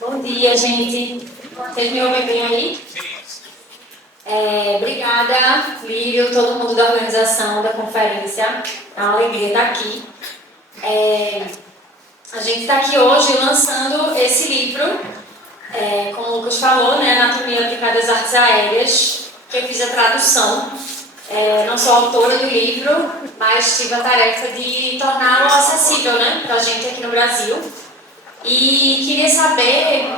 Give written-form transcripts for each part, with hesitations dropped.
Bom dia, gente. Vocês me ouvem bem aí? Obrigada, Lírio, todo mundo da organização da conferência. É uma alegria estar aqui. A gente está aqui hoje lançando esse livro, como o Lucas falou, né, Anatomia Aplicada às Artes Aéreas, que eu fiz a tradução. Não sou autora do livro, mas tive a tarefa de torná-lo acessível, né, para a gente aqui no Brasil. E queria saber,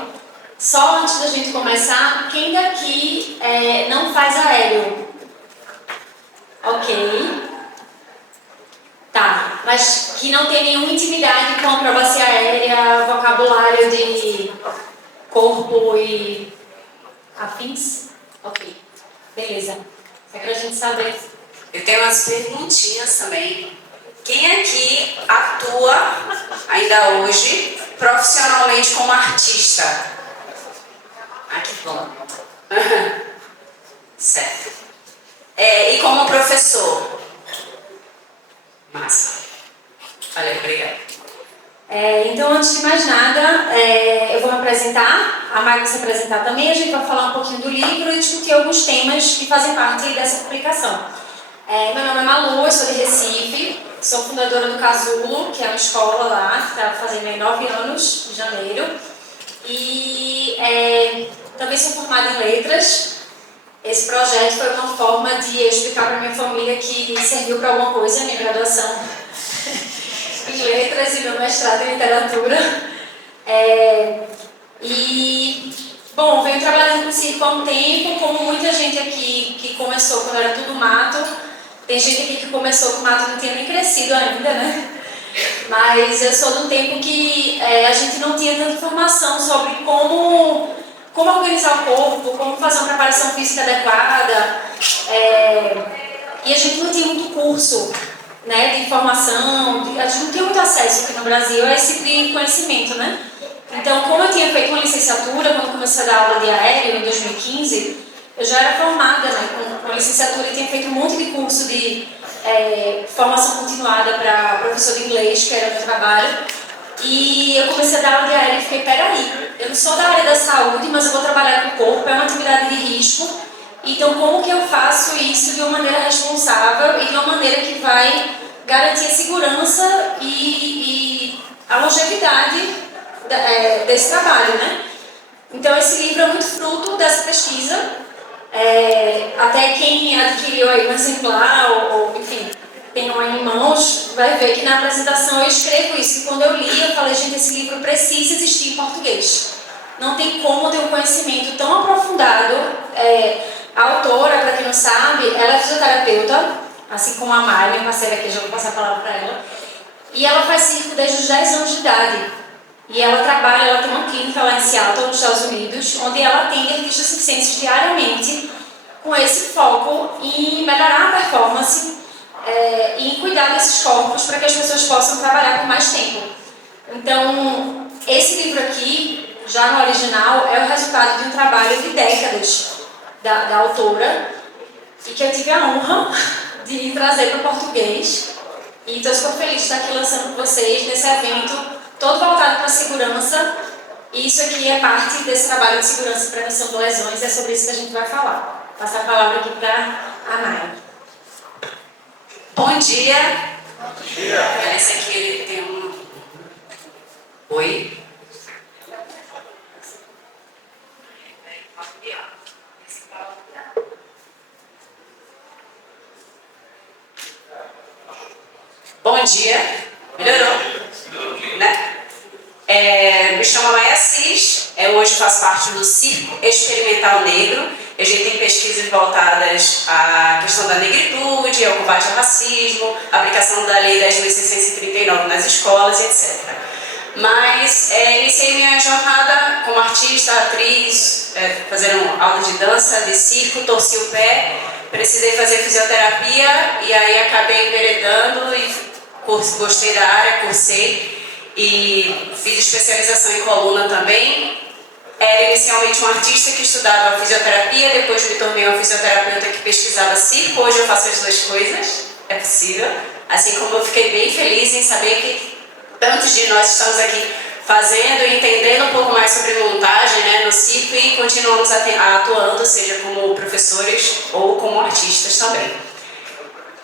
só antes da gente começar, quem daqui não faz aéreo? Ok. Tá, mas que não tem nenhuma intimidade com a acrobacia aérea, vocabulário de corpo e afins? Ok, beleza. É pra gente saber. Eu tenho umas perguntinhas também. Quem aqui atua, ainda hoje, profissionalmente como artista? Ah, que bom. Certo. E como professor? Massa. Valeu, obrigada. Então, antes de mais nada, eu vou me apresentar, a Mai vai se apresentar também, a gente vai falar um pouquinho do livro e discutir alguns temas que fazem parte dessa publicação. Meu nome é Malu, eu sou de Recife, sou fundadora do Casulo, que é uma escola lá, que está fazendo aí 9 anos, em janeiro, e também sou formada em letras. Esse projeto foi uma forma de eu explicar para minha família que serviu para alguma coisa, minha graduação em letras e meu mestrado em literatura. Bom, venho trabalhando com circo há um tempo, como muita gente aqui que começou quando era tudo mato. Tem gente aqui que começou com mato e não tinha nem crescido ainda, né? Mas eu sou de um tempo que a gente não tinha tanta informação sobre como organizar o corpo, como fazer uma preparação física adequada. E a gente não tinha muito curso, né, de informação, a gente não tinha muito acesso aqui no Brasil a esse tipo de conhecimento, né? Então, como eu tinha feito uma licenciatura, quando comecei a dar aula de aéreo em 2015, eu já era formada, né, com licenciatura e tinha feito um monte de curso de formação continuada para professor de inglês, que era o meu trabalho. E eu comecei a dar aula de aéreo e fiquei, peraí, eu não sou da área da saúde, mas eu vou trabalhar com o corpo, é uma atividade de risco. Então, como que eu faço isso de uma maneira responsável e de uma maneira que vai garantir a segurança e a longevidade desse trabalho, né? Então, esse livro é muito fruto dessa pesquisa. Até quem adquiriu aí um exemplar ou enfim, tem um em mãos, vai ver que na apresentação eu escrevo isso. E quando eu li, eu falei, gente, esse livro precisa existir em português. Não tem como ter um conhecimento tão aprofundado. A autora, para quem não sabe, ela é fisioterapeuta, assim como a Mai, minha parceira aqui, já vou passar a palavra para ela. E ela faz circo desde os 10 anos de idade. E ela tem uma clínica lá em Seattle, nos Estados Unidos, onde ela atende artistas circenses diariamente, com esse foco em melhorar a performance e em cuidar desses corpos para que as pessoas possam trabalhar por mais tempo. Então, esse livro aqui, já no original, é o resultado de um trabalho de décadas da autora, e que eu tive a honra de trazer para o português. E estou super feliz de estar aqui lançando com vocês nesse evento todo voltado para a segurança. E isso aqui é parte desse trabalho de segurança e prevenção de lesões, é sobre isso que a gente vai falar. Vou passar a palavra aqui para a Nay. Bom dia. Bom dia. Esse aqui ele tem um... Oi? Bom dia. Melhorou? Né? Me chamo Maia Assis, hoje faço parte do Circo Experimental Negro. A gente tem pesquisas voltadas à questão da negritude, ao combate ao racismo, a aplicação da Lei 10.639 nas escolas, etc. Mas iniciei minha jornada como artista, atriz, fazendo aula de dança, de circo, torci o pé, precisei fazer fisioterapia e aí acabei enveredando e gostei da área, cursei e fiz especialização em coluna também. Era inicialmente um artista que estudava fisioterapia, depois me tornei uma fisioterapeuta que pesquisava circo. Hoje eu faço as duas coisas, é possível. Assim como eu fiquei bem feliz em saber que tantos de nós estamos aqui fazendo e entendendo um pouco mais sobre montagem, né, no circo, e continuamos atuando, seja como professores ou como artistas também.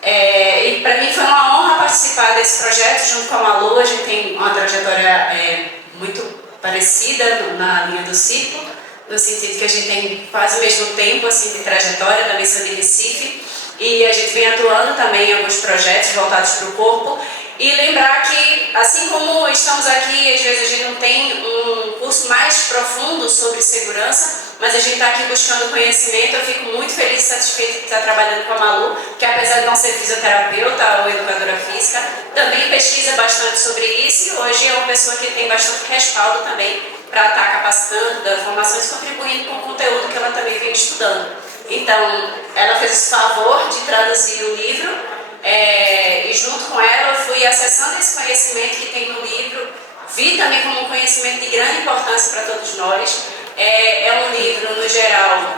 E para mim foi uma honra participar desse projeto junto com a Malu. A gente tem uma trajetória muito parecida na linha do circo, no sentido que a gente tem quase o mesmo tempo assim, de trajetória, também sou de Recife, e a gente vem atuando também em alguns projetos voltados para o corpo. E lembrar que, assim como estamos aqui, às vezes a gente não tem um curso mais profundo sobre segurança, mas a gente está aqui buscando conhecimento. Eu fico muito feliz e satisfeita de estar trabalhando com a Malu, que apesar de não ser fisioterapeuta ou educadora física, também pesquisa bastante sobre isso, e hoje é uma pessoa que tem bastante respaldo também para estar capacitando, dando formações e contribuindo com o conteúdo que ela também vem estudando. Então, ela fez esse favor de traduzir o livro, e junto com ela eu fui acessando esse conhecimento que tem no livro, vi também como um conhecimento de grande importância para todos nós. É um livro, no geral,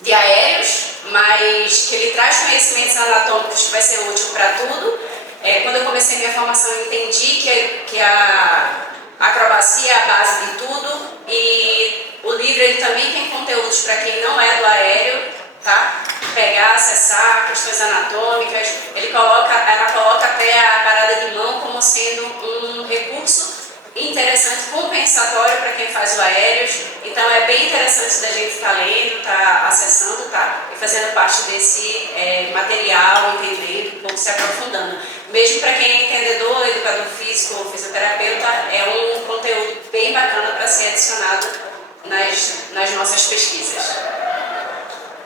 de aéreos, mas que ele traz conhecimentos anatômicos que vai ser útil para tudo. Quando eu comecei minha formação, eu entendi que a acrobacia é a base de tudo, e o livro ele também tem conteúdos para quem não é do aéreo, tá? Pegar, acessar questões anatômicas. Ela coloca até a parada de mão como sendo um recurso interessante, compensatório para quem faz o aéreo. Então é bem interessante da gente estar lendo, estar acessando, tá? E fazendo parte desse material, entendendo, um pouco se aprofundando. Mesmo para quem é entendedor, educador físico ou fisioterapeuta, é um conteúdo bem bacana para ser adicionado nas nossas pesquisas.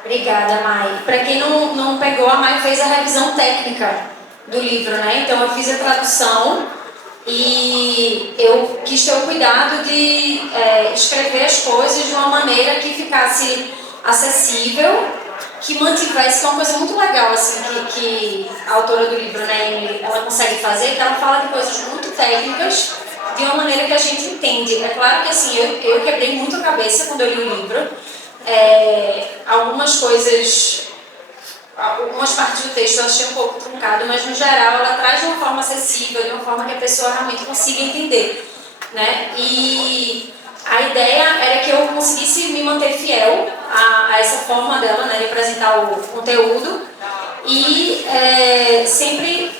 Obrigada, Mai. Para quem não pegou, a Mai fez a revisão técnica do livro, né? Então eu fiz a tradução e eu quis ter o cuidado de escrever as coisas de uma maneira que ficasse acessível, que mantivesse, que é uma coisa muito legal assim, que a autora do livro, né, Emily, ela consegue fazer, que ela fala de coisas muito técnicas de uma maneira que a gente entende. É claro que assim, eu quebrei muito a cabeça quando eu li o livro. Algumas coisas, algumas partes do texto eu achei um pouco truncado, mas no geral ela traz de uma forma acessível, de uma forma que a pessoa realmente consiga entender, né? E a ideia era que eu conseguisse me manter fiel a essa forma dela, né, de apresentar o conteúdo, e sempre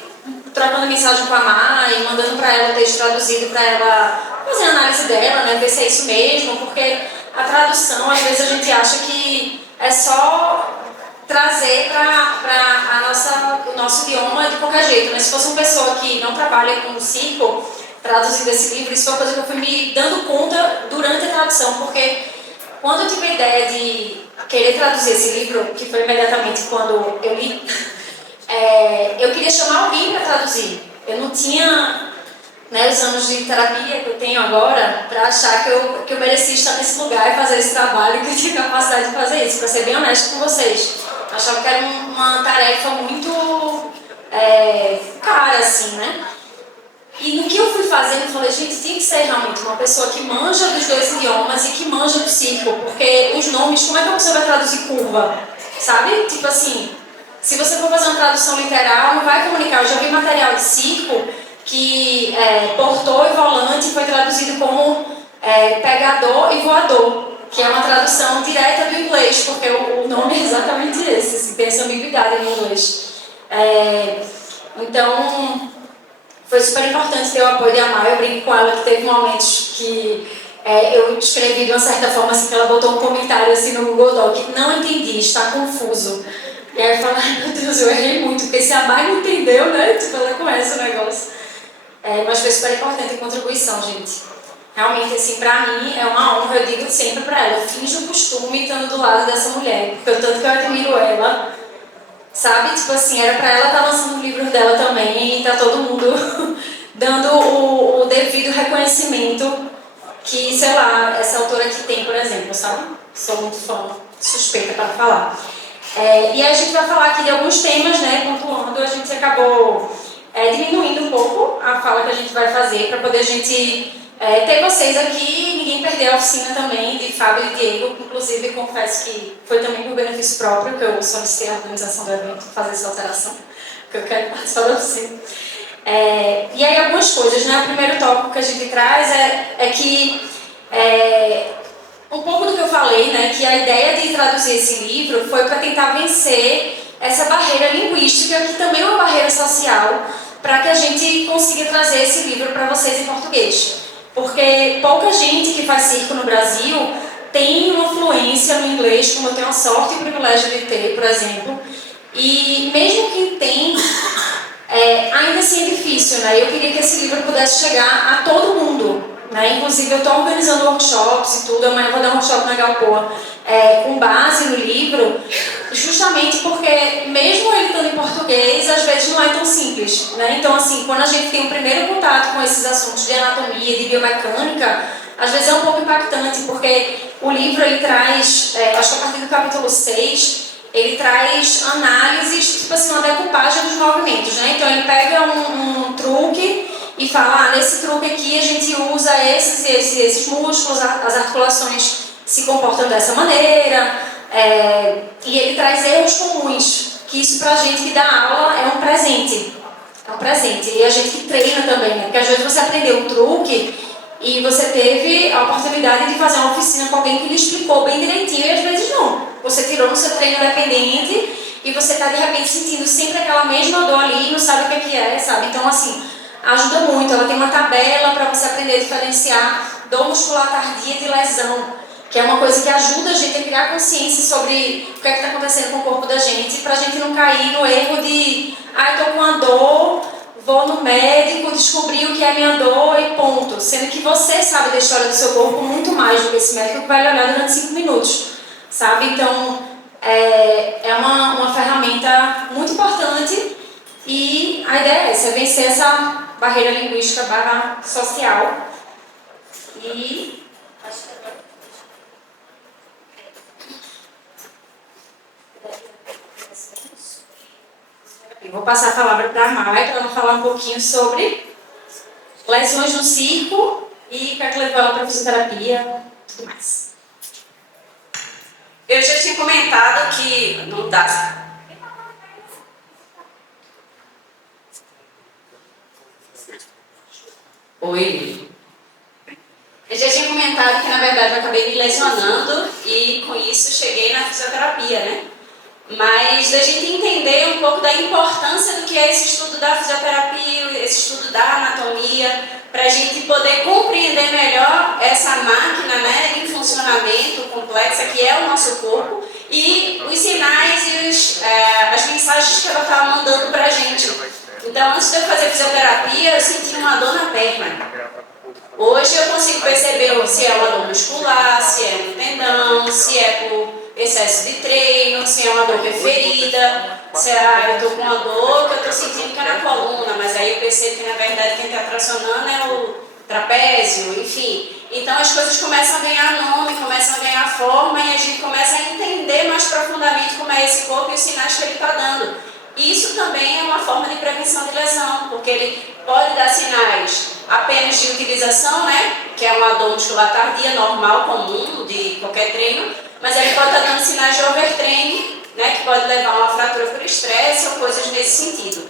trocando mensagem com a Mai, mandando para ela o texto traduzido para ela fazer a análise dela, né, ver se é isso mesmo, porque a tradução, às vezes a gente acha que é só trazer para o nosso idioma de qualquer jeito, mas se fosse uma pessoa que não trabalha com o circo, traduzindo esse livro, isso foi uma coisa que eu fui me dando conta durante a tradução, porque quando eu tive a ideia de querer traduzir esse livro, que foi imediatamente quando eu li, eu queria chamar alguém para traduzir. Eu não tinha, né, os anos de terapia que eu tenho agora para achar que eu merecia estar nesse lugar e fazer esse trabalho, que eu tinha capacidade de fazer isso, para ser bem honesto com vocês. Eu achava que era uma tarefa muito cara, assim, né? E no que eu fui fazendo, eu falei, gente, tem que ser realmente uma pessoa que manja dos dois idiomas e que manja do circo, porque os nomes, como é que a pessoa vai traduzir curva? Sabe? Tipo assim, se você for fazer uma tradução literal, não vai comunicar. Eu já vi material de circo que portou e volante foi traduzido como pegador e voador, que é uma tradução direta do inglês, porque o nome é exatamente esse, assim, tem essa ambiguidade no inglês. Então, foi super importante ter o apoio de Amar. Eu brinco com ela que teve momentos que eu escrevi de uma certa forma, assim, que ela botou um comentário assim no Google Doc, não entendi, está confuso. E aí eu falo, ai meu Deus, eu errei muito, porque se a Amar não entendeu, né, tipo, ela conhece o negócio. Mas foi super importante a contribuição, gente. Realmente, assim, pra mim é uma honra, eu digo sempre pra ela, eu finjo o costume estando do lado dessa mulher, porque o tanto que eu admiro ela, sabe? Tipo assim, era pra ela estar lançando o livro dela também e tá todo mundo dando o devido reconhecimento que, sei lá, essa autora aqui tem, por exemplo, sabe? Sou muito fã, suspeita para falar. E a gente vai falar aqui de alguns temas, né? Pontuando, a gente acabou diminuindo um pouco a fala que a gente vai fazer para poder a gente ter vocês aqui, ninguém perder a oficina também de Fábio e Diego, inclusive confesso que foi também por benefício próprio que eu solicitei a organização do evento fazer essa alteração, porque eu quero participar da oficina. E aí algumas coisas, né? O primeiro tópico que a gente traz é que um pouco do que eu falei, né? Que a ideia de traduzir esse livro foi para tentar vencer essa barreira linguística, que também é uma barreira social, para que a gente consiga trazer esse livro para vocês em português. Porque pouca gente que faz circo no Brasil tem uma fluência no inglês, como eu tenho a sorte e o privilégio de ter, por exemplo. E mesmo quem tem, ainda assim é difícil, né? Eu queria que esse livro pudesse chegar a todo mundo, né? Inclusive eu estou organizando workshops e tudo, amanhã vou dar um workshop na Galpoa com base no livro, justamente porque mesmo ele estando em português, às vezes não é tão simples, né? Então assim, quando a gente tem o primeiro contato com esses assuntos de anatomia, de biomecânica, às vezes é um pouco impactante, porque o livro ele traz, acho que a partir do capítulo 6, ele traz análises, tipo assim, uma decupagem dos movimentos, né? Então ele pega um truque e fala, nesse truque aqui a gente usa esses músculos, as articulações se comportam dessa maneira, e ele traz erros comuns, que isso pra gente que dá aula é um presente. É um presente. E a gente que treina também, né? Porque às vezes você aprendeu um truque e você teve a oportunidade de fazer uma oficina com alguém que lhe explicou bem direitinho e às vezes não. Você tirou no seu treino dependente e você está de repente sentindo sempre aquela mesma dor ali e não sabe o que é, sabe? Então assim, ajuda muito. Ela tem uma tabela para você aprender a diferenciar dor muscular tardia de lesão, que é uma coisa que ajuda a gente a criar consciência sobre o que está acontecendo com o corpo da gente, para a gente não cair no erro de estou com uma dor, vou no médico, descobri o que é minha dor e ponto. Sendo que você sabe da história do seu corpo muito mais do que esse médico que vai lhe olhar durante 5 minutos, sabe? Então, é uma ferramenta muito importante e a ideia é essa, é vencer essa barreira linguística barra social. E eu vou passar a palavra para a Mai, para ela falar um pouquinho sobre lesões no circo e o que levou ela para a fisioterapia e tudo mais. Eu já tinha comentado que não dá. Oi. Eu já tinha comentado que na verdade eu acabei me lesionando e com isso cheguei na fisioterapia, né? Mas da gente entender um pouco da importância do que é esse estudo da fisioterapia, esse estudo da anatomia, para a gente poder compreender melhor essa máquina, né, em funcionamento complexa que é o nosso corpo e os sinais e as mensagens que ela estava mandando para a gente. Então, antes de eu fazer fisioterapia, eu senti uma dor na perna. Hoje eu consigo perceber se é uma dor muscular, se é um tendão, se é por excesso de treino, se é uma dor referida, se eu estou com uma dor que eu estou sentindo que é na coluna, mas aí eu percebo que na verdade quem está tracionando é o trapézio, enfim. Então as coisas começam a ganhar nome, começam a ganhar forma e a gente começa a entender mais profundamente como é esse corpo e os sinais que ele está dando. E isso também é uma forma de prevenção de lesão, porque ele pode dar sinais apenas de utilização, né, que é uma dor muscular tardia, normal, comum, de qualquer treino, mas ele pode estar dando sinais de overtraining, né, que pode levar a uma fratura por estresse ou coisas nesse sentido.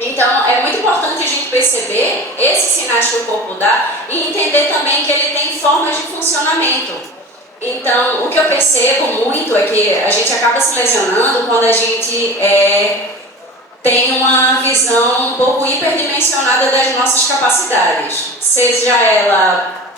Então, é muito importante a gente perceber esses sinais que o corpo dá e entender também que ele tem formas de funcionamento. Então, o que eu percebo muito é que a gente acaba se lesionando quando a gente tem uma visão um pouco hiperdimensionada das nossas capacidades. Seja ela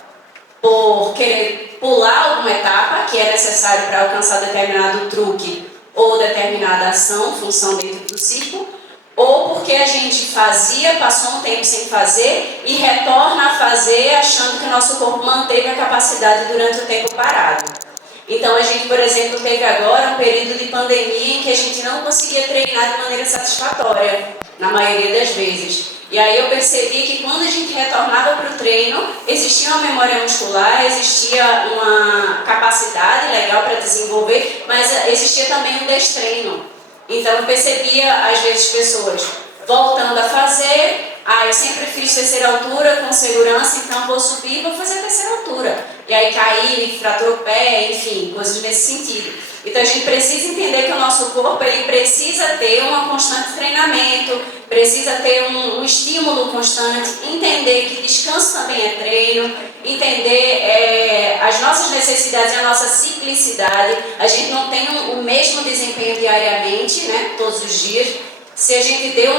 por querer pular alguma etapa que é necessário para alcançar determinado truque ou determinada ação, função dentro do circo, ou porque a gente fazia, passou um tempo sem fazer e retorna a fazer achando que o nosso corpo manteve a capacidade durante o tempo parado. Então a gente, por exemplo, teve agora um período de pandemia em que a gente não conseguia treinar de maneira satisfatória, na maioria das vezes. E aí eu percebi que quando a gente retornava para o treino, existia uma memória muscular, existia uma capacidade legal para desenvolver, mas existia também um destreino. Então eu percebia, às vezes, pessoas voltando a fazer eu sempre fiz terceira altura com segurança, então vou subir e vou fazer a terceira altura. E aí caí, fraturou o pé, enfim, coisas nesse sentido. Então a gente precisa entender que o nosso corpo ele precisa ter um constante treinamento, precisa ter um estímulo constante, entender que descanso também é treino, entender as nossas necessidades e a nossa ciclicidade. A gente não tem o mesmo desempenho diariamente, né, todos os dias. Se a gente deu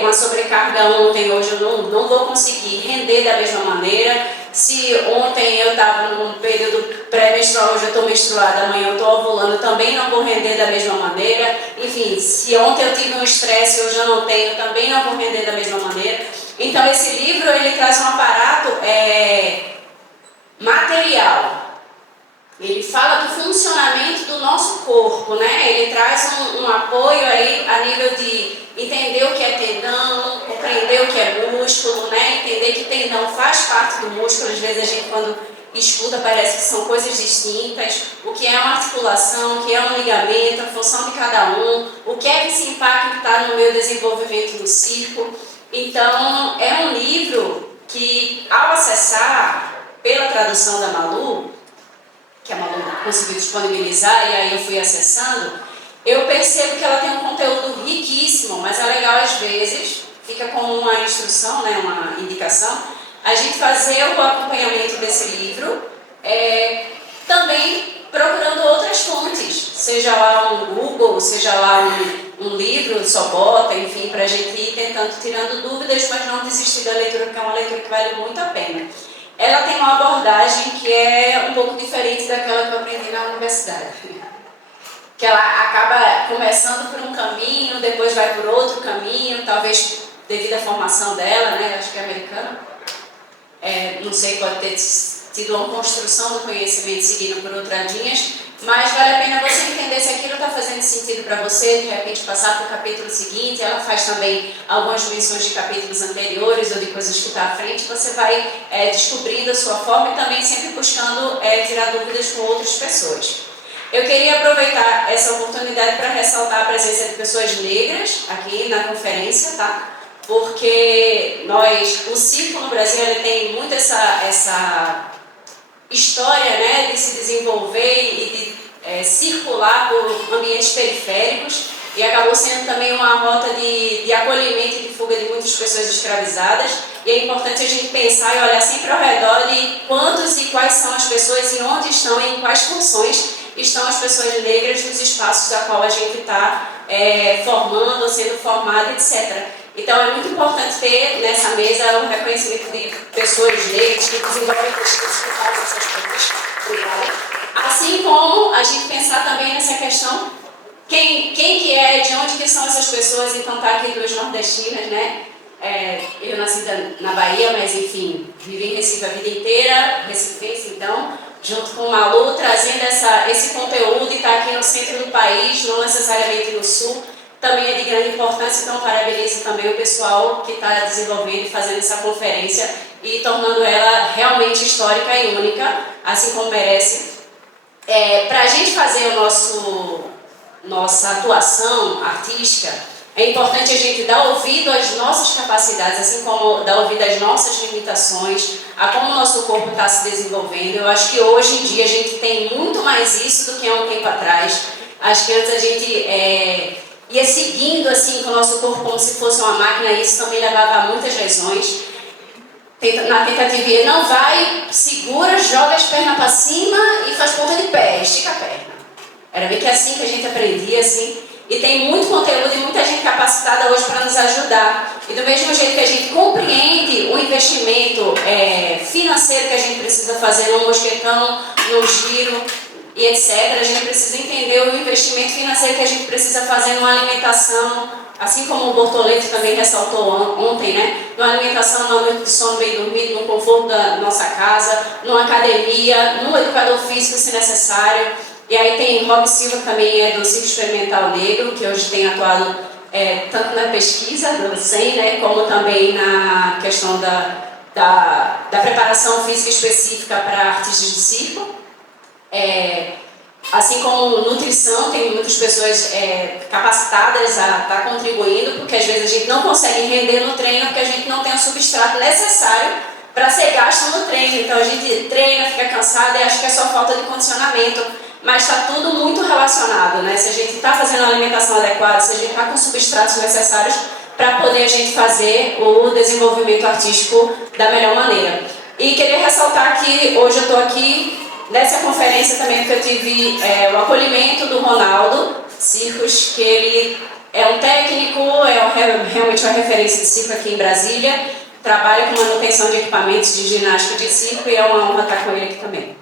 uma sobrecarga ontem, hoje eu não vou conseguir render da mesma maneira. Se ontem eu estava num período pré-menstrual, hoje eu estou menstruada, amanhã eu estou ovulando, também não vou render da mesma maneira. Enfim, se ontem eu tive um estresse, hoje eu não tenho, também não vou render da mesma maneira. Então esse livro ele traz um aparato material. Ele fala do funcionamento do nosso corpo, né? Ele traz um apoio aí a nível de entender o que é tendão, compreender o que é músculo, né? Entender que tendão faz parte do músculo. Às vezes a gente quando estuda parece que são coisas distintas. O que é uma articulação, o que é um ligamento, a função de cada um, o que é que se impacta no meu desenvolvimento do ciclo. Então é um livro que ao acessar pela tradução da Malu, que a Malu conseguiu disponibilizar e aí eu fui acessando, eu percebo que ela tem um conteúdo riquíssimo, mas é legal às vezes, fica como uma instrução, né, uma indicação, a gente fazer o acompanhamento desse livro, também procurando outras fontes, seja lá um Google, seja lá um livro, só bota, enfim, para a gente ir tentando, tirando dúvidas, mas não desistir da leitura, porque é uma leitura que vale muito a pena. Ela tem uma abordagem que é um pouco diferente daquela que eu aprendi na universidade. Que ela acaba começando por um caminho, depois vai por outro caminho, talvez devido à formação dela, né? Acho que é americana. Não sei, pode ter tido uma construção do conhecimento seguindo por outras linhas, mas vale a pena você entender se aquilo está fazendo sentido para você, de repente passar para o capítulo seguinte. Ela faz também algumas menções de capítulos anteriores ou de coisas que está à frente, você vai descobrindo a sua forma e também sempre buscando tirar dúvidas com outras pessoas. Eu queria aproveitar essa oportunidade para ressaltar a presença de pessoas negras aqui na conferência, tá? Porque o circo no Brasil ele tem muito essa história, né, de se desenvolver e de circular por ambientes periféricos e acabou sendo também uma rota de acolhimento e de fuga de muitas pessoas escravizadas. E é importante a gente pensar e olhar sempre ao redor de quantos e quais são as pessoas e onde estão e em quais funções estão as pessoas negras nos espaços da qual a gente está formando ou sendo formado, etc. Então é muito importante ter nessa mesa o reconhecimento de pessoas negras que desenvolvem pesquisas que fazem essas coisas. Obrigada. Assim como a gente pensar também nessa questão, quem que é, de onde que são essas pessoas. Então tá aqui duas nordestinas, né? Eu nasci na Bahia, mas enfim, vivi em Recife a vida inteira, recifense então, junto com o Malu, trazendo esse conteúdo e está aqui no centro do país, não necessariamente no sul, também é de grande importância. Então parabenizo também o pessoal que está desenvolvendo e fazendo essa conferência e tornando ela realmente histórica e única, assim como merece. Para a gente fazer nossa atuação artística, é importante a gente dar ouvido às nossas capacidades, assim como dar ouvido às nossas limitações, a como o nosso corpo está se desenvolvendo. Eu acho que hoje em dia a gente tem muito mais isso do que há um tempo atrás. Acho que antes a gente ia seguindo assim com o nosso corpo como se fosse uma máquina, e isso também levava a muitas lesões. Na tentativa de não vai, segura, joga as pernas para cima e faz ponta de pé, estica a perna. Era bem que assim que a gente aprendia, assim. E tem muito conteúdo e muita gente capacitada hoje para nos ajudar. E do mesmo jeito que a gente compreende o investimento financeiro que a gente precisa fazer num mosquetão, num giro e etc., a gente precisa entender o investimento financeiro que a gente precisa fazer numa alimentação, assim como o Bortoleto também ressaltou ontem, né? Numa alimentação, numa noite de sono bem dormido, no conforto da nossa casa, numa academia, num educador físico se necessário. E aí tem Rob Silva, que também do Circo Experimental Negro, que hoje tem atuado tanto na pesquisa do SEM, né, como também na questão da preparação física específica para artistas de circo. Assim como nutrição, tem muitas pessoas capacitadas a estar contribuindo, porque às vezes a gente não consegue render no treino porque a gente não tem o substrato necessário para ser gasto no treino. Então a gente treina, fica cansado e acha que é só falta de condicionamento, mas está tudo muito relacionado, né? Se a gente está fazendo uma alimentação adequada, se a gente está com os substratos necessários para poder a gente fazer o desenvolvimento artístico da melhor maneira. E queria ressaltar que hoje eu estou aqui nessa conferência também porque eu tive o acolhimento do Ronaldo Circos, que ele é um técnico, realmente uma referência de circo aqui em Brasília, trabalha com manutenção de equipamentos de ginástica de circo e é uma honra estar com ele aqui também.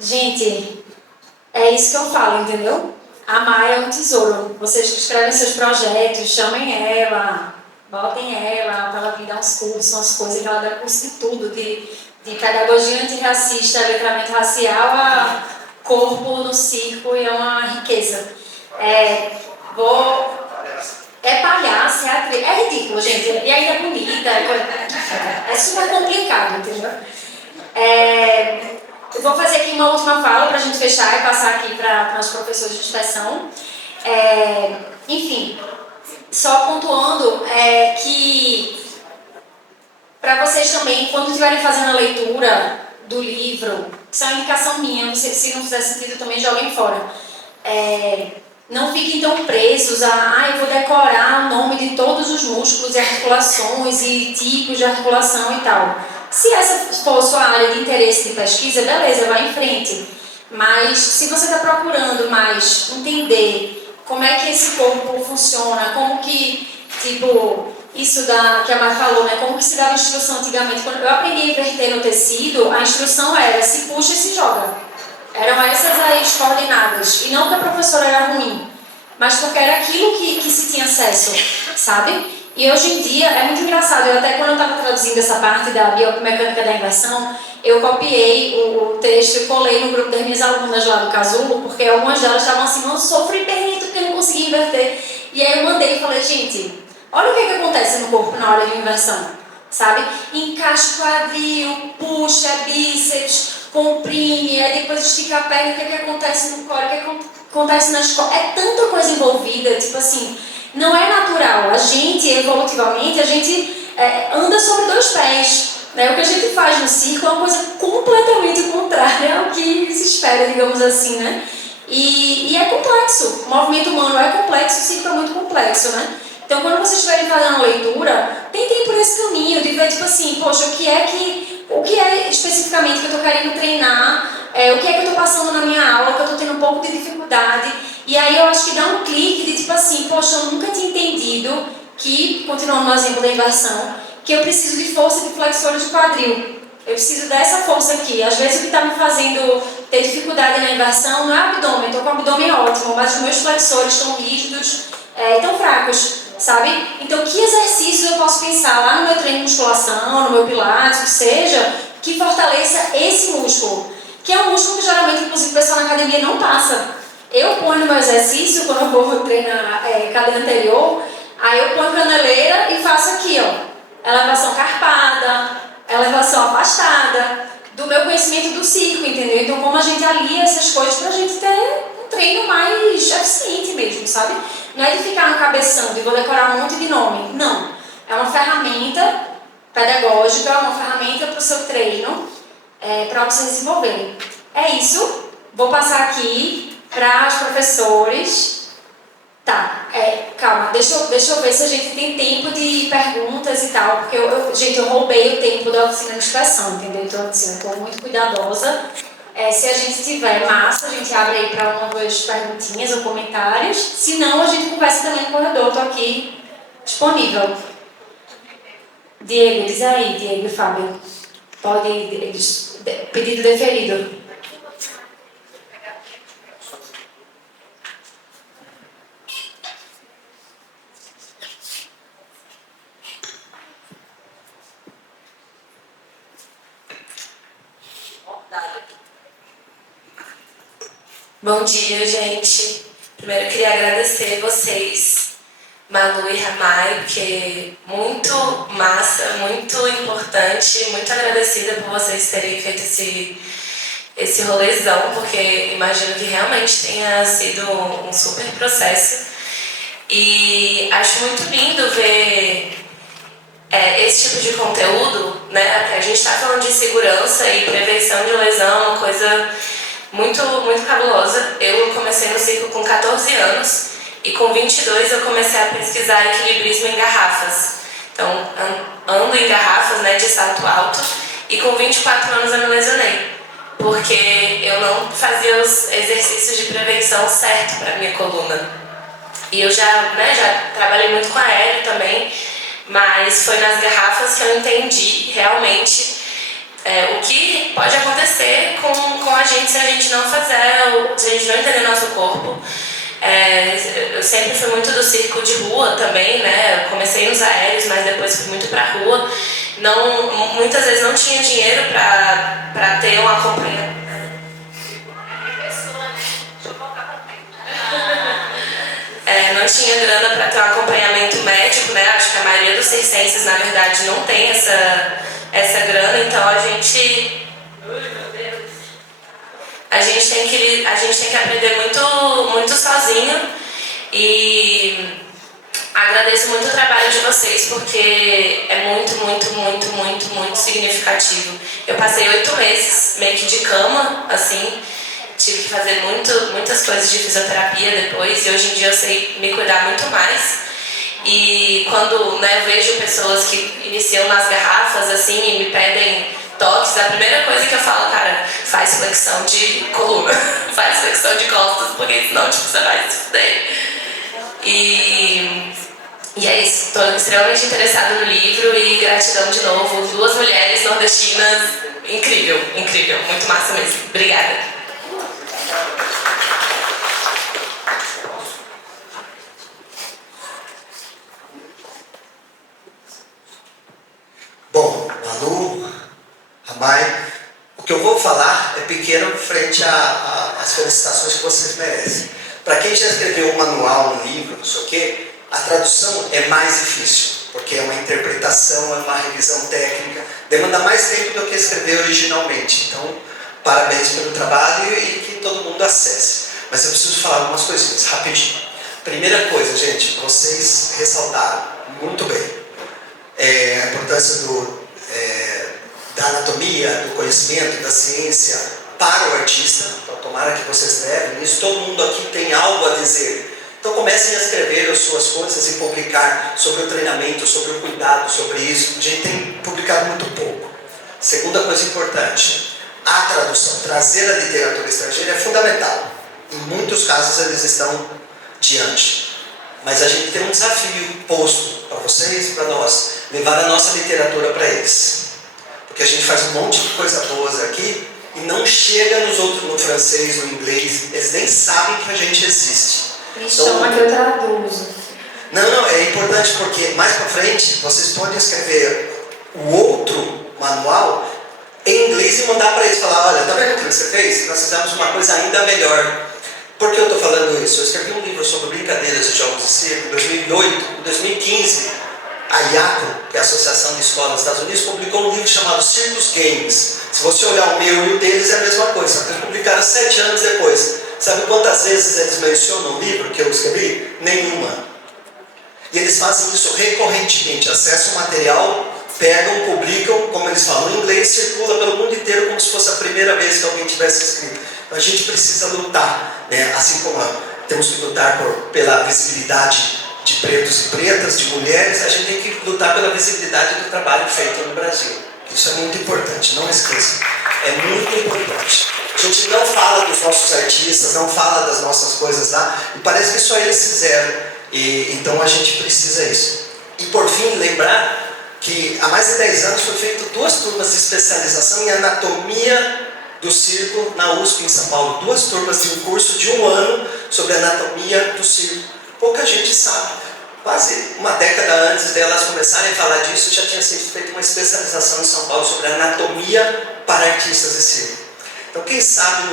Gente, é isso que eu falo, entendeu? A Maia é um tesouro. Vocês que escrevem seus projetos, chamem ela, botem ela para ela vir dar uns cursos, umas coisas, que ela dá curso de tudo, de pedagogia antirracista, letramento racial a corpo no circo, e é uma riqueza. É palhaça, é atriz, é ridículo, gente, e ainda é bonita, é super complicado, entendeu? Eu vou fazer aqui uma última fala para a gente fechar e passar aqui para os professores de inspeção. Enfim, só pontuando que para vocês também, quando estiverem fazendo a leitura do livro, isso é uma indicação minha, se não fizer sentido também joguem fora. Não fiquem tão presos eu vou decorar o nome de todos os músculos e articulações e tipos de articulação e tal. Se essa for sua área de interesse de pesquisa, beleza, vai em frente. Mas se você está procurando mais entender como é que esse corpo funciona, como que, isso que a Mar falou, né? Como que se dava instrução antigamente. Quando eu aprendi a inverter no tecido, a instrução era se puxa e se joga. Eram essas as coordenadas. E não que a professora era ruim, mas porque era aquilo que se tinha acesso, sabe? E hoje em dia é muito engraçado. Até quando eu estava traduzindo essa parte da biomecânica da inversão, eu copiei o texto e colei no grupo das minhas alunas lá do Casulo, porque algumas delas estavam assim, eu sofri muito porque eu não conseguia inverter. E aí eu mandei e falei, gente, olha o que acontece no corpo na hora de inversão, sabe? Encaixa o quadril, puxa bíceps, comprime, aí depois estica a perna, o que acontece no core, o que acontece nas costas. É tanta coisa envolvida, não é natural. A gente, evolutivamente, anda sobre dois pés. Né? O que a gente faz no circo é uma coisa completamente contrária ao que se espera, digamos assim, né? E é complexo. O movimento humano é complexo, o circo é muito complexo, né? Então, quando vocês estiverem fazendo uma leitura, tentem ir por esse caminho, de ver, poxa, o que é especificamente que eu estou querendo treinar, o que é que eu estou passando na minha aula, que eu estou tendo um pouco de dificuldade. E aí eu acho que dá um clique de poxa, eu nunca tinha entendido que, continuando no exemplo da inversão, que eu preciso de força de flexores de quadril. Eu preciso dessa força aqui. Às vezes o que está me fazendo ter dificuldade na inversão não é o abdômen, eu estou com o abdômen ótimo, mas os meus flexores estão rígidos e tão fracos, sabe? Então, que exercícios eu posso pensar lá no meu treino de musculação, no meu pilates, que seja, que fortaleça esse músculo, que é um músculo que geralmente, inclusive, o pessoal na academia não passa. Eu ponho no meu exercício, quando eu vou treinar cadeira anterior, aí eu ponho caneleira e faço aqui, ó, elevação carpada, elevação afastada, do meu conhecimento do circo, entendeu? Então, como a gente alia essas coisas pra gente ter um treino mais eficiente mesmo, sabe? Não é de ficar no cabeção, de vou decorar um monte de nome. Não. É uma ferramenta pedagógica, uma ferramenta para o seu treino, para vocês desenvolverem. É isso. Vou passar aqui para os professores. Tá, calma, deixa eu ver se a gente tem tempo de perguntas e tal, porque eu roubei o tempo da oficina de inspeção, entendeu? Então, assim, eu estou muito cuidadosa. Se a gente tiver massa, a gente abre aí para uma ou duas perguntinhas ou comentários. Se não, a gente conversa também no corredor, estou aqui disponível. Diego, diz aí, Diego e Fábio. Pode, pedido deferido. Bom dia, gente. Primeiro eu queria agradecer vocês Malu e Ramai, que é muito massa, muito importante, muito agradecida por vocês terem feito esse rolezão, porque imagino que realmente tenha sido um super processo. E acho muito lindo ver esse tipo de conteúdo, né? A gente está falando de segurança e prevenção de lesão, uma coisa muito, muito cabulosa. Eu comecei no circo com 14 anos e com 22 eu comecei a pesquisar equilibrismo em garrafas. Então, ando em garrafas, né, de salto alto, e com 24 anos eu me lesionei, porque eu não fazia os exercícios de prevenção certo para minha coluna. E eu já trabalhei muito com aéreo também, mas foi nas garrafas que eu entendi realmente o que pode acontecer com a gente se a gente não fizer, se a gente não entender nosso corpo. Eu sempre fui muito do circo de rua também, né? Eu comecei nos aéreos, mas depois fui muito pra rua. Muitas vezes não tinha dinheiro pra ter um acompanhamento. Não tinha grana para ter um acompanhamento médico, né? Acho que a maioria dos circenses, na verdade, não tem essa grana, então a gente tem que aprender muito sozinho. E agradeço muito o trabalho de vocês, porque é muito, muito, muito, muito, muito significativo. Eu passei 8 meses meio que de cama, assim. Tive que fazer muitas coisas de fisioterapia depois, e hoje em dia eu sei me cuidar muito mais. E quando eu vejo pessoas que iniciam nas garrafas assim e me pedem toques, a primeira coisa que eu falo, cara, faz flexão de coluna, faz flexão de costas, porque senão você vai se fuder. E é isso, estou extremamente interessada no livro e gratidão de novo. 2 mulheres nordestinas, incrível, incrível, muito massa mesmo. Obrigada. Bom, Malu, Ramai, o que eu vou falar é pequeno frente às felicitações que vocês merecem. Para quem já escreveu um manual, um livro, não sei o quê, a tradução é mais difícil, porque é uma interpretação, é uma revisão técnica, demanda mais tempo do que escrever originalmente. Então, parabéns pelo trabalho e que todo mundo acesse. Mas eu preciso falar algumas coisinhas, rapidinho. Primeira coisa, gente, vocês ressaltaram muito bem a importância da anatomia, do conhecimento, da ciência para o artista. Então, tomara que vocês levem isso. Todo mundo aqui tem algo a dizer. Então comecem a escrever as suas coisas e publicar sobre o treinamento, sobre o cuidado, sobre isso. A gente tem publicado muito pouco. Segunda coisa importante, a tradução, trazer a literatura estrangeira é fundamental. Em muitos casos eles estão diante. Mas a gente tem um desafio posto para vocês e para nós, levar a nossa literatura para eles. Porque a gente faz um monte de coisa boas aqui e não chega nos outros, no francês, no inglês, eles nem sabem que a gente existe. Me chama que eu traduzo. Não, é importante porque mais para frente vocês podem escrever o outro manual em inglês e mandar para eles falar, olha, tá vendo o que você fez? Nós fizemos uma coisa ainda melhor. Por que eu estou falando isso? Eu escrevi um livro sobre brincadeiras de jogos de circo em 2008, em 2015. A IACO, que é a Associação de Escolas dos Estados Unidos, publicou um livro chamado Circus Games. Se você olhar o meu e o deles é a mesma coisa, só que eles publicaram 7 anos depois. Sabe quantas vezes eles mencionam o livro que eu escrevi? Nenhuma. E eles fazem isso recorrentemente, acessam o material, pegam, publicam, como eles falam em inglês, circula pelo mundo inteiro como se fosse a primeira vez que alguém tivesse escrito. Então a gente precisa lutar, né? Assim como temos que lutar pela visibilidade de pretos e pretas, de mulheres, a gente tem que lutar pela visibilidade do trabalho feito no Brasil. Isso é muito importante, não esqueça. É muito importante. A gente não fala dos nossos artistas, não fala das nossas coisas lá, e parece que só eles fizeram. Então a gente precisa isso. E por fim, lembrar que há mais de 10 anos foi feito 2 turmas de especialização em anatomia do circo na USP em São Paulo. 2 turmas de um curso de 1 ano sobre anatomia do circo. Pouca gente sabe. Quase uma década antes delas começarem a falar disso, já tinha sido feita uma especialização em São Paulo sobre anatomia para artistas de circo. Então quem sabe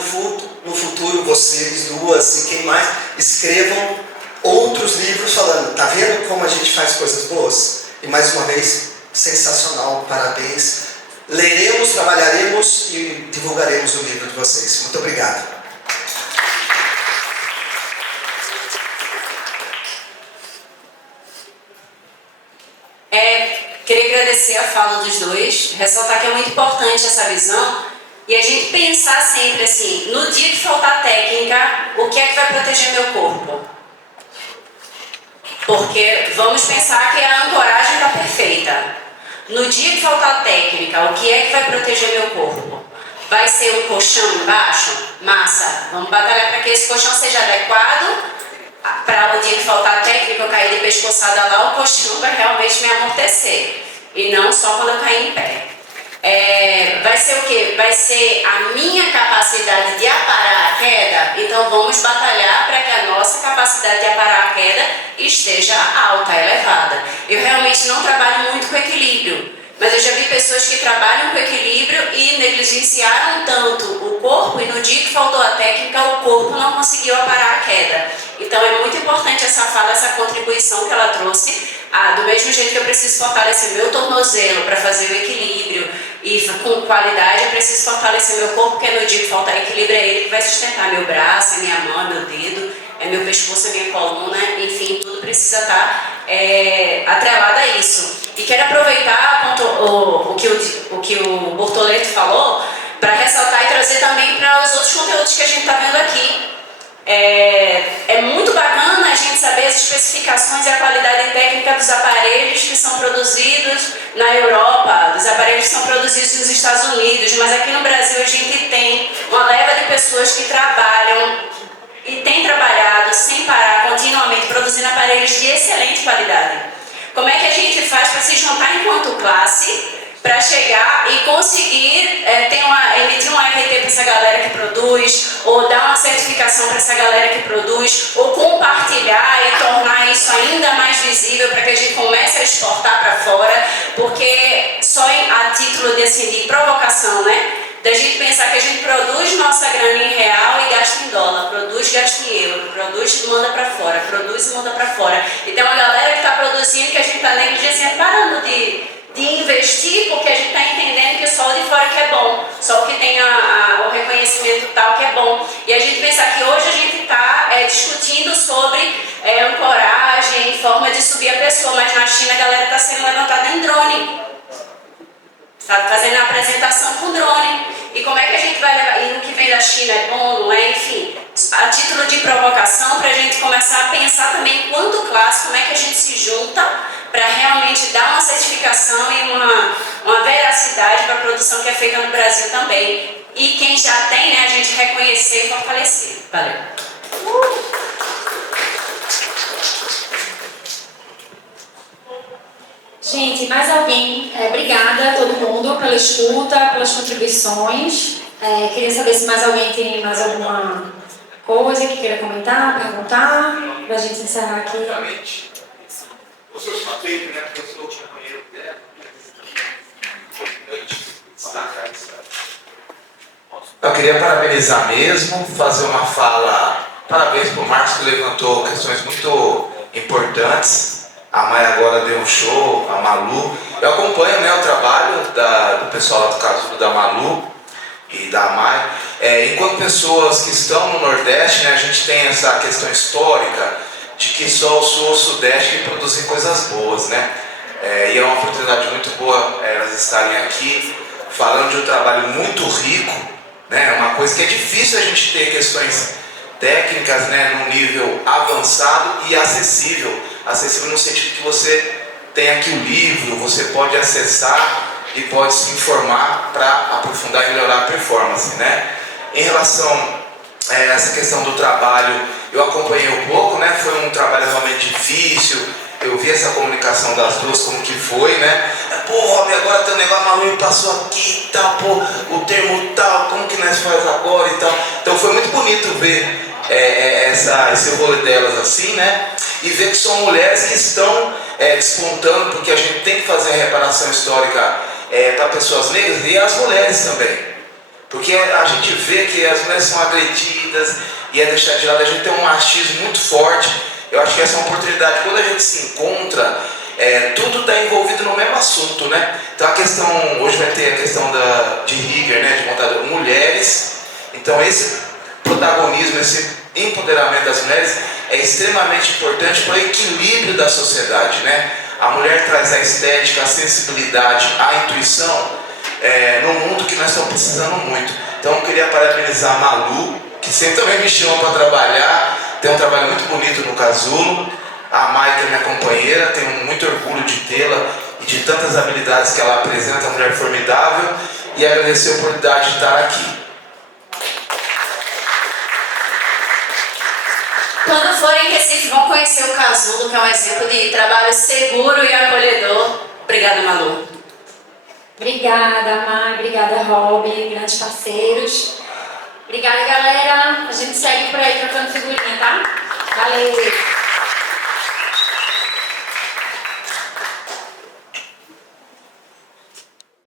no futuro vocês 2 e quem mais escrevam outros livros falando, tá vendo como a gente faz coisas boas? E mais uma vez, sensacional, parabéns. Leremos, trabalharemos e divulgaremos o livro de vocês. Muito obrigado. Queria agradecer a fala dos dois, ressaltar que é muito importante essa visão e a gente pensar sempre assim, no dia que faltar técnica, o que é que vai proteger meu corpo? Porque vamos pensar que a ancoragem está perfeita. No dia que faltar técnica, o que é que vai proteger meu corpo? Vai ser um colchão embaixo? Massa! Vamos batalhar para que esse colchão seja adequado para o dia que faltar técnica, eu cair de pescoçada lá, o colchão vai realmente me amortecer. E não só quando eu cair em pé. Vai ser o quê? Vai ser a minha capacidade de aparar a queda. Então vamos batalhar para que a nossa capacidade de aparar a queda esteja alta, elevada. Eu realmente não trabalho muito com equilíbrio. Mas eu já vi pessoas que trabalham com equilíbrio e negligenciaram tanto o corpo e no dia que faltou a técnica, o corpo não conseguiu aparar a queda. Então é muito importante essa fala, essa contribuição que ela trouxe. Do mesmo jeito que eu preciso fortalecer meu tornozelo para fazer o equilíbrio e com qualidade, eu preciso fortalecer meu corpo, porque no dia que faltar equilíbrio é ele que vai sustentar meu braço, a minha mão, meu dedo, meu pescoço, a minha coluna, enfim, tudo precisa estar atrelado a isso. E quero aproveitar o que o Bortoleto falou para ressaltar e trazer também para os outros conteúdos que a gente está vendo aqui. É muito bacana a gente saber as especificações e a qualidade técnica dos aparelhos que são produzidos na Europa, dos aparelhos que são produzidos nos Estados Unidos, mas aqui no Brasil a gente tem uma leva de pessoas que trabalham e têm trabalhado sem parar, continuamente produzindo aparelhos de excelente qualidade. Como é que a gente faz para se juntar enquanto classe para chegar e conseguir emitir um RT para essa galera que produz, ou dar uma certificação para essa galera que produz, ou compartilhar e tornar isso ainda mais visível para que a gente comece a exportar para fora, porque só a título de provocação, né? Da gente pensar que a gente produz nossa grana em real e gasta em dólar, produz, gasta em euro, produz e manda para fora, produz e manda para fora. E tem uma galera que está produzindo que a gente está negligenciando, parando de investir, porque a gente está entendendo que só o de fora que é bom, só o que tem o reconhecimento tal que é bom. E a gente pensar que hoje a gente está discutindo sobre ancoragem, forma de subir a pessoa, mas na China a galera está sendo levantada em drone. Está fazendo a apresentação com drone. E como é que a gente vai levar? E no que vem da China é bom, não é? Enfim, a título de provocação, para a gente começar a pensar também quanto classe, como é que a gente se junta para realmente dar uma certificação e uma veracidade para a produção que é feita no Brasil também. E quem já tem, né, a gente reconhecer e fortalecer. Valeu. Gente, mais alguém? Obrigada a todo mundo pela escuta, pelas contribuições. Queria saber se mais alguém tem mais alguma coisa que queira comentar, perguntar, para a gente encerrar aqui. O seu sorteio, né? Porque eu sou o companheiro dela. Eu queria parabenizar mesmo, fazer uma fala. Parabéns para o Marcos, que levantou questões muito importantes. A Maia agora deu um show, a Malu. Eu acompanho, né, o trabalho do pessoal lá do Casulo, da Malu e da Maia. Enquanto pessoas que estão no Nordeste, né, a gente tem essa questão histórica de que só o Sul ou o Sudeste que produzem coisas boas, né? E é uma oportunidade muito boa elas estarem aqui falando de um trabalho muito rico, né? Uma coisa que é difícil a gente ter questões técnicas, né, num nível avançado e acessível. Acessível no sentido que você tem aqui o livro, você pode acessar e pode se informar para aprofundar e melhorar a performance, né? Em relação a essa questão do trabalho, eu acompanhei um pouco, né? Foi um trabalho realmente difícil. Eu vi essa comunicação das duas, como que foi, né? Pô, Rob, agora tem um negócio, a Malu passou aqui e tal, pô, o termo tal, como que nós faz agora e tal. Então foi muito bonito ver esse rolê delas assim, né? E ver que são mulheres que estão despontando, porque a gente tem que fazer a reparação histórica para pessoas negras e as mulheres também. Porque a gente vê que as mulheres são agredidas e é deixar de lado, a gente tem um machismo muito forte Eu acho que essa é uma oportunidade, quando a gente se encontra, tudo está envolvido no mesmo assunto, né? Então a questão, hoje vai ter a questão de rigger, né, de montador, mulheres. Então esse protagonismo, esse empoderamento das mulheres é extremamente importante para o equilíbrio da sociedade, né? A mulher traz a estética, a sensibilidade, a intuição no mundo que nós estamos precisando muito. Então eu queria parabenizar a Malu, que sempre também me chama para trabalhar, tem um trabalho muito bonito no Casulo. A Mai, que é minha companheira, tenho muito orgulho de tê-la e de tantas habilidades que ela apresenta, uma mulher formidável, e agradecer a oportunidade de estar aqui. Quando forem em Recife, vão conhecer o Casulo, que é um exemplo de trabalho seguro e acolhedor. Obrigada, Malu. Obrigada, Mai. Obrigada, Rob. Grandes parceiros. Obrigada, galera. A gente segue por aí trocando figurinha, tá? Valeu!